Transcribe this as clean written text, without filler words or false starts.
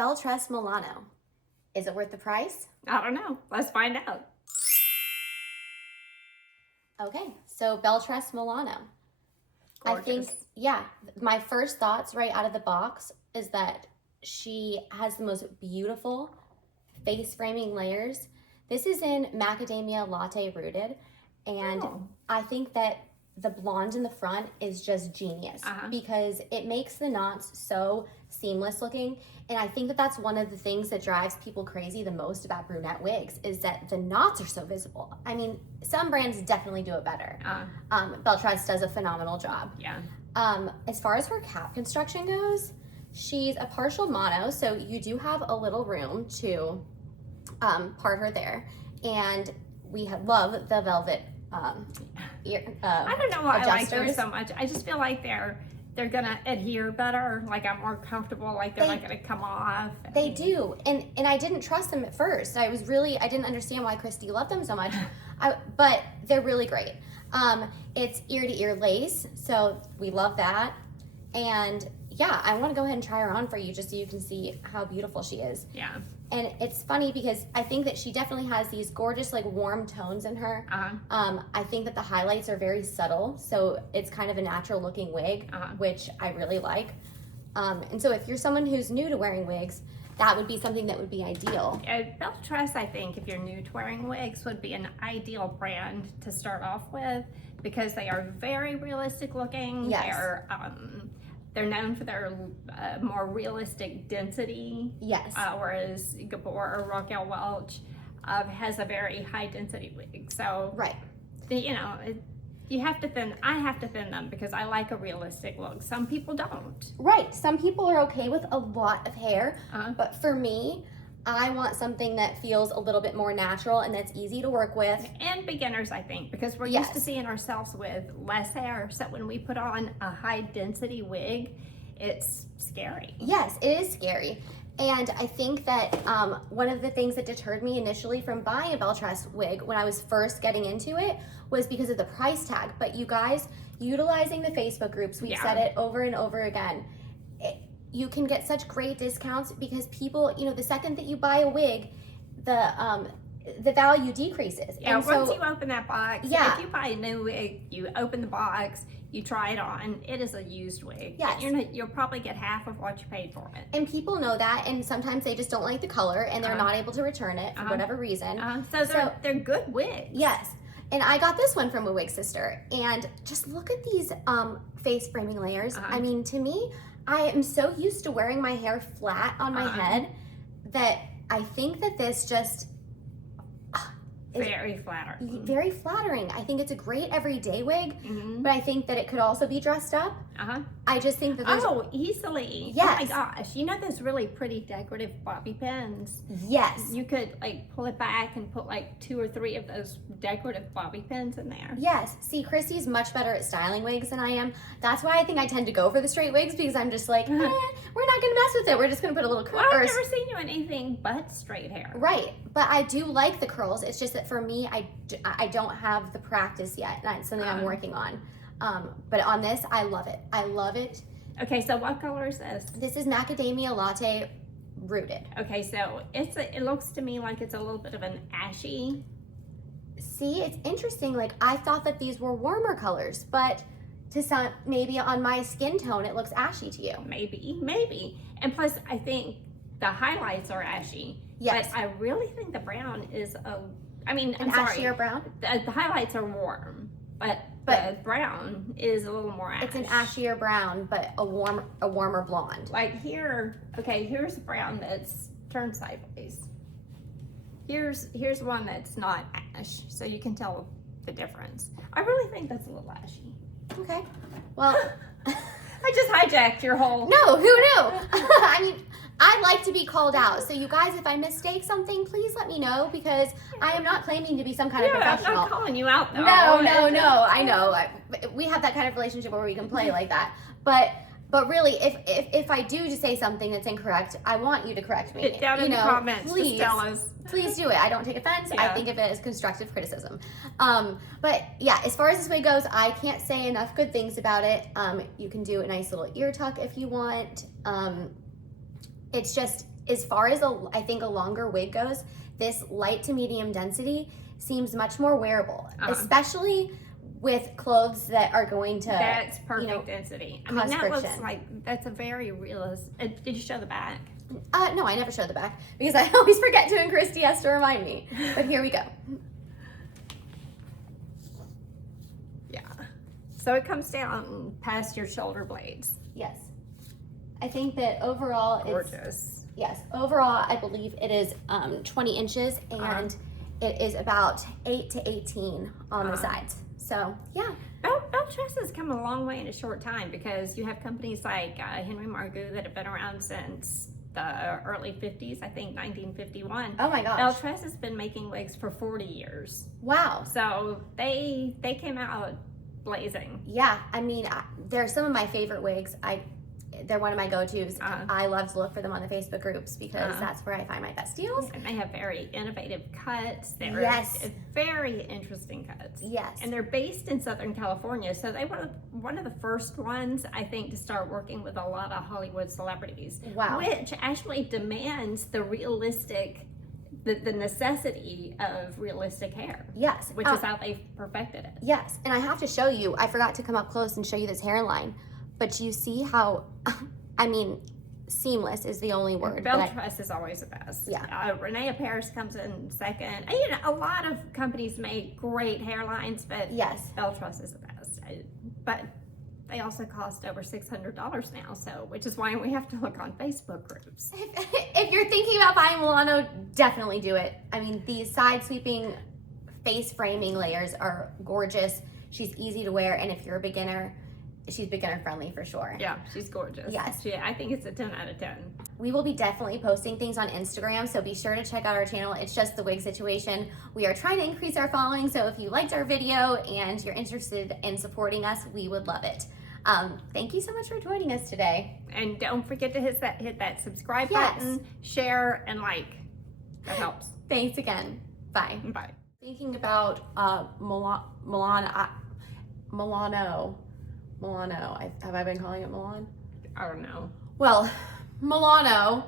Belle Tress Milano. Is it worth the price? I don't know. Let's find out. Okay, so Belle Tress Milano. Gorgeous. I think, yeah, my first thoughts right out of the box is that she has the most beautiful face framing layers. This is in Macadamia Latte Rooted, and I think that the blonde in the front is just genius because it makes the knots so seamless looking. And I think that that's one of the things that drives people crazy the most about brunette wigs is that the knots are so visible. I mean, some brands definitely do it better. Belle Tress does a phenomenal job. Yeah. As far as her cap construction goes, she's a partial mono, so you do have a little room to part her there. And we love the velvet I don't know why adjusters. I like them so much. I just feel like they're gonna adhere better. Like I'm more comfortable. Like they're not gonna come off. They do, and I didn't trust them at first. I didn't understand why Christy loved them so much, but they're really great. It's ear to ear lace, so we love that. And yeah, I want to go ahead and try her on for you just so you can see how beautiful she is. Yeah. And it's funny because I think that she definitely has these gorgeous, like, warm tones in her. I think that the highlights are very subtle, so it's kind of a natural looking wig, which I really like. And so if you're someone who's new to wearing wigs, that would be something that would be ideal. Belle Tress, I think, if you're new to wearing wigs, would be an ideal brand to start off with because they are very realistic looking. Yes. They're known for their more realistic density. Yes. Whereas Gabor or Raquel Welch has a very high density wig. So, right. You know, I have to thin them because I like a realistic look. Some people don't. Right. Some people are okay with a lot of hair, but for me, I want something that feels a little bit more natural and that's easy to work with. And beginners, I think, because we're used to seeing ourselves with less hair. So when we put on a high density wig, it's scary. Yes, it is scary. And I think that one of the things that deterred me initially from buying a Belle Tress wig when I was first getting into it was because of the price tag. But you guys, utilizing the Facebook groups, we've said it over and over again, you can get such great discounts because people, you know, the second that you buy a wig, the value decreases. Yeah, and once so, you open that box, if you buy a new wig, you open the box, you try it on, it is a used wig. Yes. You'll probably get half of what you paid for it. And people know that, and sometimes they just don't like the color and they're not able to return it for whatever reason. So they're good wigs. Yes. And I got this one from a wig sister, and just look at these face framing layers. I mean, to me, I am so used to wearing my hair flat on my head that I think that this just is very flattering. Very flattering. I think it's a great everyday wig, but I think that it could also be dressed up. I just think that there's... Oh, easily. Yes. Oh my gosh. You know those really pretty decorative bobby pins? Yes. You could like pull it back and put like 2 or 3 of those decorative bobby pins in there. Yes. See, Christy's much better at styling wigs than I am. That's why I think I tend to go for the straight wigs because I'm just like, we're not going to mess with it. We're just going to put a little curl. Well, I've never seen you in anything but straight hair. Right. But I do like the curls. It's just that for me, I don't have the practice yet. That's something I'm working on. But on this, I love it. I love it. Okay, so what color is this? This is Macadamia Latte Rooted. Okay, so it looks to me like it's a little bit of an ashy. See, it's interesting. Like, I thought that these were warmer colors, but to some, maybe on my skin tone, it looks ashy to you. Maybe. And plus, I think the highlights are ashy. Yes. But I really think the brown is I'm sorry. Ashier brown? The highlights are warm, but the brown is a little more ash. It's an ashier brown, but a warmer blonde. Like here, okay, here's a brown that's turned sideways. Here's one that's not ash, so you can tell the difference. I really think that's a little ashy. Okay. Well, I just hijacked your whole... No, who knew? I mean, I like to be called out. So you guys, if I mistake something, please let me know because I am not claiming to be some kind of professional. I'm not calling you out though. No, I know. We have that kind of relationship where we can play like that. But really, if I do just say something that's incorrect, I want you to correct me. Get down in the comments. Please, just tell us. Please do it. I don't take offense. I think of it as constructive criticism. But yeah, as far as this wig goes, I can't say enough good things about it. You can do a nice little ear tuck if you want. It's as far as I think a longer wig goes, this light to medium density seems much more wearable, especially with clothes that are going to, That's perfect density. I mean, cause that friction. looks like, that's a very realistic. Did you show the back? No, I never showed the back because I always forget to, and Christy has to remind me. But here we go. Yeah. So it comes down past your shoulder blades. Yes. I think that overall Gorgeous. Yes, overall I believe it is 20 inches and it is about 8 to 18 on the sides. So, yeah. Belle Tress has come a long way in a short time because you have companies like Henry Margaux that have been around since the early 50s, I think 1951. Oh my gosh. Belle Tress has been making wigs for 40 years. Wow. So they came out blazing. Yeah, I mean, they're some of my favorite wigs. They're one of my go-tos. I love to look for them on the Facebook groups because that's where I find my best deals. And they have very innovative cuts. They're very interesting cuts. Yes. And they're based in Southern California. So they were one of the first ones, I think, to start working with a lot of Hollywood celebrities. Wow. Which actually demands the realistic, the necessity of realistic hair. Yes. Which is how they've perfected it. Yes. And I have to show you, I forgot to come up close and show you this hairline. But you see how, I mean, seamless is the only word. Belle Tress is always the best. Yeah. Renee Paris comes in second. And, you know, a lot of companies make great hairlines, but yes, Belle Tress is the best. But they also cost over $600 now, so which is why we have to look on Facebook groups. If you're thinking about buying Milano, definitely do it. I mean, these side sweeping face framing layers are gorgeous. She's easy to wear, and if you're a beginner, she's beginner friendly for sure. Yeah, she's gorgeous. Yes. I think it's a 10 out of 10. We will be definitely posting things on Instagram, so be sure to check out our channel. It's just the wig situation. We are trying to increase our following, so if you liked our video and you're interested in supporting us, we would love it. Thank you so much for joining us today. And don't forget to hit that subscribe button, share, and like. That helps. Thanks again. Bye. Bye. Thinking about Milano. Have I been calling it Milan? I don't know. Well, Milano.